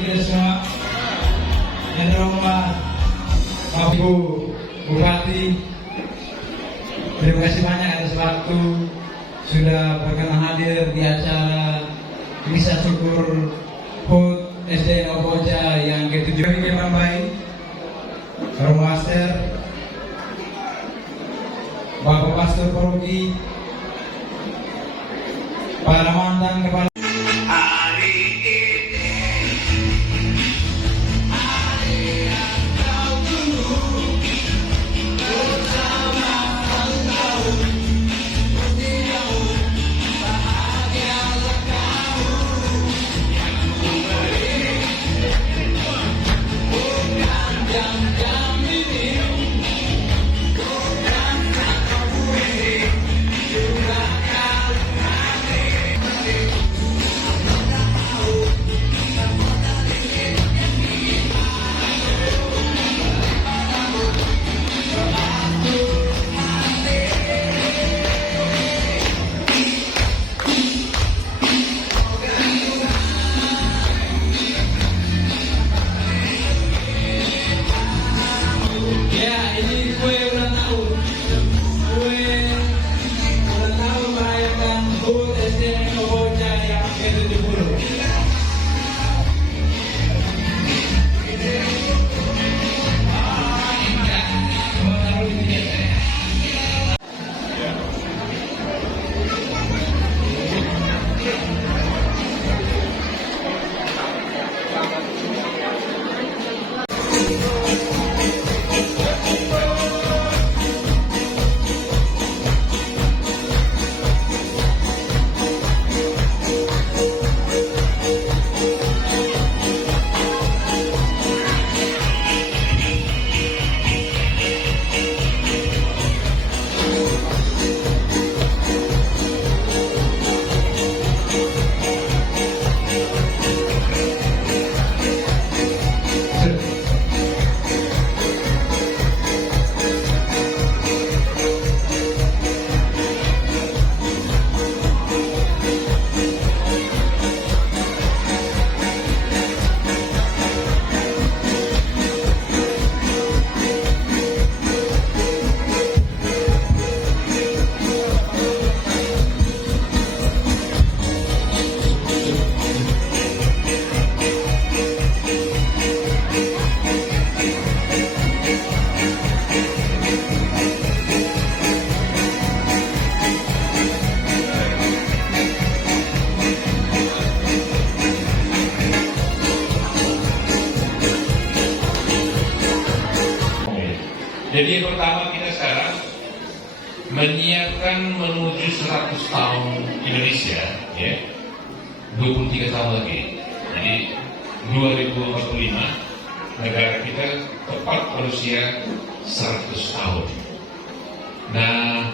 kita semua. Yang terhormat Bapak Ibu Bupati, terima kasih banyak atas waktu sudah berkenan hadir di acara Misa Syukur HUT SD Oboja yang ke-7. Kami Baik, Romo Master, Bapak Pastor Paroki, para mantan kepala Jadi yang pertama kita sekarang menyiapkan menuju 100 tahun Indonesia, ya, 23 tahun lagi. Jadi 2045 negara kita tepat berusia 100 tahun. Nah,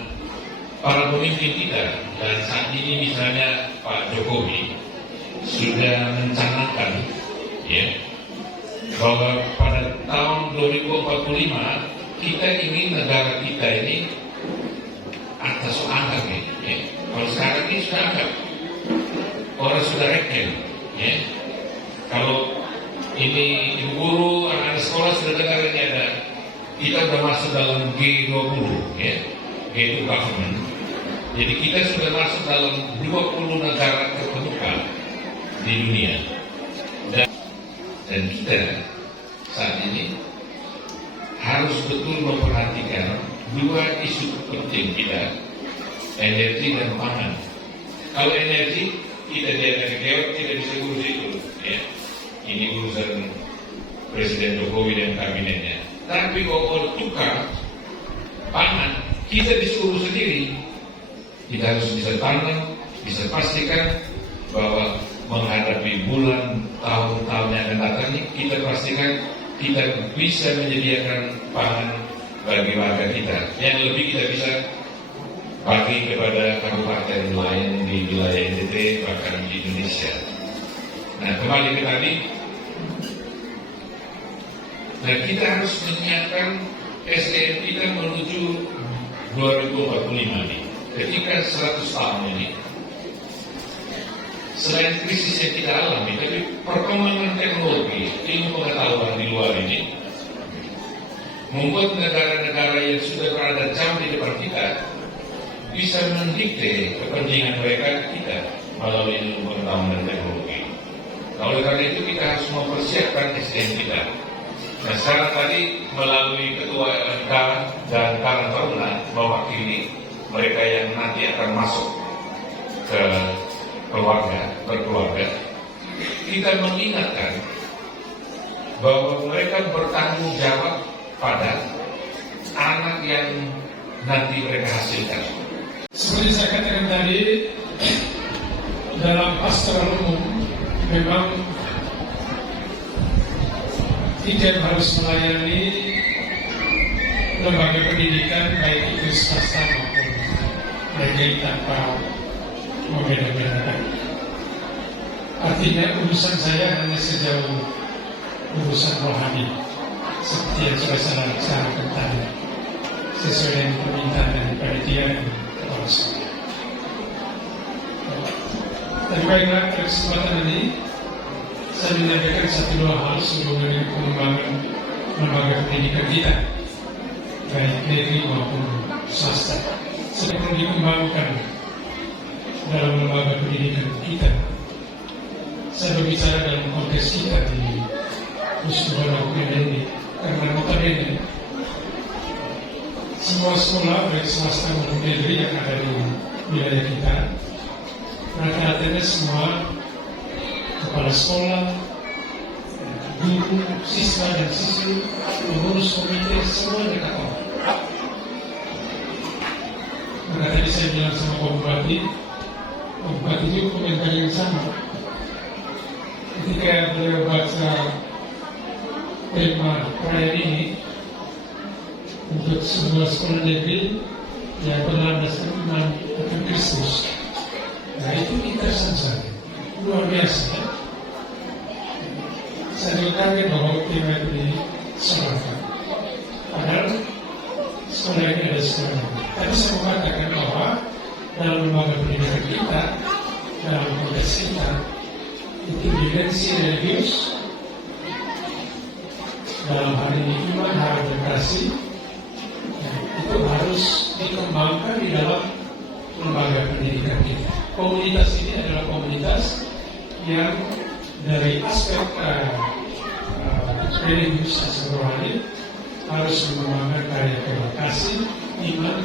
para pemimpin kita dan saat ini misalnya Pak Jokowi sudah mencanangkan, ya, bahwa pada tahun 2045 kita ingin negara kita ini atas angkat, ya. Kalau sekarang ini sudah angkat, orang sudah reken, ya. Kalau ini ibu guru, anak-anak sekolah sudah dengar ini ada, kita sudah masuk dalam G20, ya, G20 government. Jadi kita sudah masuk dalam 20 negara terkemuka di dunia, dan kita saat ini harus betul memperhatikan dua isu penting kita, energi dan pangan. Kalau energi, kita tidak bisa urus itu, ya. Ini urusan Presiden Jokowi dan kabinetnya. Tapi kalau tukar pangan, kita bisa urus sendiri. Kita harus bisa tanam, bisa pastikan bahwa menghadapi bulan, tahun-tahun yang akan datang ini, kita pastikan kita bisa menyediakan pangan bagi warga kita. Yang lebih kita bisa bagi kepada kabupaten lain di wilayah NTT, bahkan di Indonesia. Nah, kembali ke tadi, nah kita harus menyiapkan SDM kita menuju 2045 ini. Ketika 100 tahun ini, selain krisis yang kita alami, tapi perkembangan teknologi membuat negara-negara yang sudah berada jauh di depan kita bisa mendikte kepentingan mereka kita melalui ilmu pengetahuan dan teknologi. Nah, oleh karena itu kita harus mempersiapkan SDM kita. Nah, sekarang tadi melalui Ketua LMK dan Karang Taruna mewakili mereka yang nanti akan masuk ke berkeluarga, kita mengingatkan bahwa mereka bertanggung jawab pada anak yang nanti mereka hasilkan. Seperti saya katakan tadi, dalam pastoral umum memang tidak harus melayani lembaga pendidikan baik itu swasta maupun negeri tanpa membeda-bedakan. Artinya urusan saya hanya sejauh urusan rohani seperti yang sudah saya laksanakan tadi sesuai dengan permintaan dari panitia dan kepala sekolah. Dan baiklah, pada kesempatan ini saya menyampaikan satu dua hal sebelum pengembangan lembaga pendidikan kita baik negeri maupun swasta. Saya perlu dikembangkan dalam lembaga pendidikan kita. Saya berbicara dalam konteks kita di Muslimah ini karena notabene semua sekolah baik swasta maupun negeri yang ada di wilayah kita rata-rata semua kepala sekolah, guru, siswa dan siswi, pengurus komite semua dekat orang. Maka tadi saya bilang sama Pak Bupati juga komentar yang sama. Ketika beliau baca tema perayaan ini untuk sebuah sekolah negeri yang berlandaskan iman akan Kristus, nah itu interesan sekali, luar biasa. Saya juga kaget bahwa tema itu disebarkan. Padahal sekolah ini ada sekolah. Tapi saya mau katakan bahwa dalam lembaga pendidikan kita, dalam konteks kita, itu dimensi religius, dalam hal ini iman harus berkasih, itu harus dikembangkan di dalam lembaga pendidikan kita. Komunitas ini adalah komunitas yang dari aspek religius dan rohani harus mengembangkan karya kasih, iman,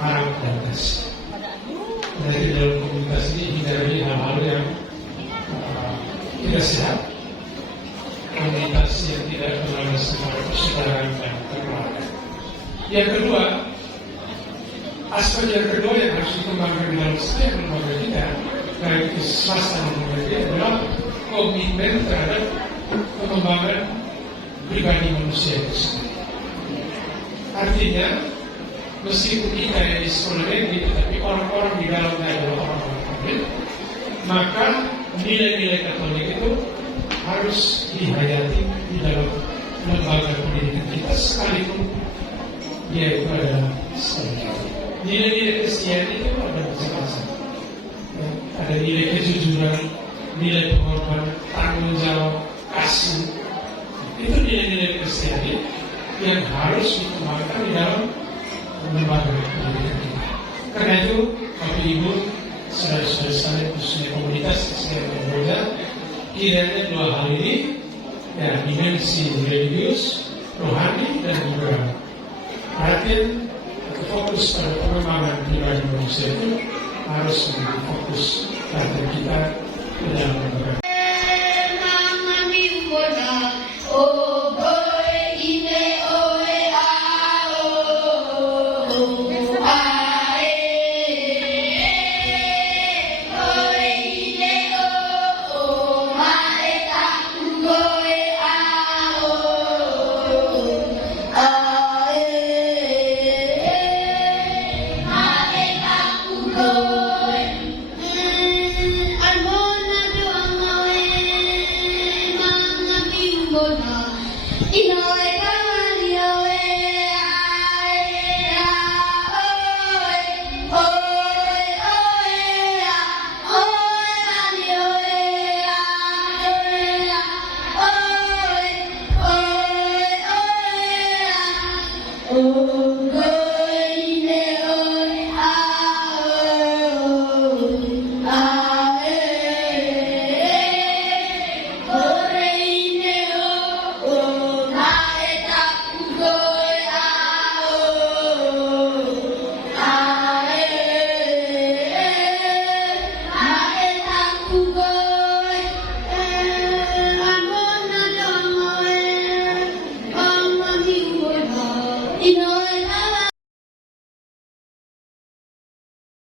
harap dan kasih. Dari dalam komunitas ini hindari hal-hal yang tidak sehat, komunitas yang tidak berlandaskan pada persaudaraan dan kekeluargaan. Yang kedua, aspek yang kedua yang harus dikembangkan dalam setiap lembaga kita, baik itu swasta maupun negeri, adalah komitmen terhadap pengembangan pribadi manusia itu sendiri. Artinya, meskipun kita yang di sekolah negeri, tetapi orang-orang di dalamnya adalah orang-orang Katolik, maka nilai-nilai Katolik itu harus dihayati di dalam lembaga pendidikan kita, sekalipun dia itu adalah sekolah. Nilai-nilai Kristiani itu ada macam-macam. Ada nilai kejujuran, nilai pengorbanan, tanggung jawab, kasih. Itu nilai-nilai Kristiani yang harus dikembangkan di dalam lembaga pendidikan kita. Karena itu, Bapak Ibu, saudara-saudara sekalian, khususnya komunitas yang berbeda, kiranya dua hal ini, ya, dimensi religius, rohani, dan juga perhatian atau fokus pada pengembangan pribadi manusia itu harus menjadi fokus perhatian kita ke dalam lembaga. Inoue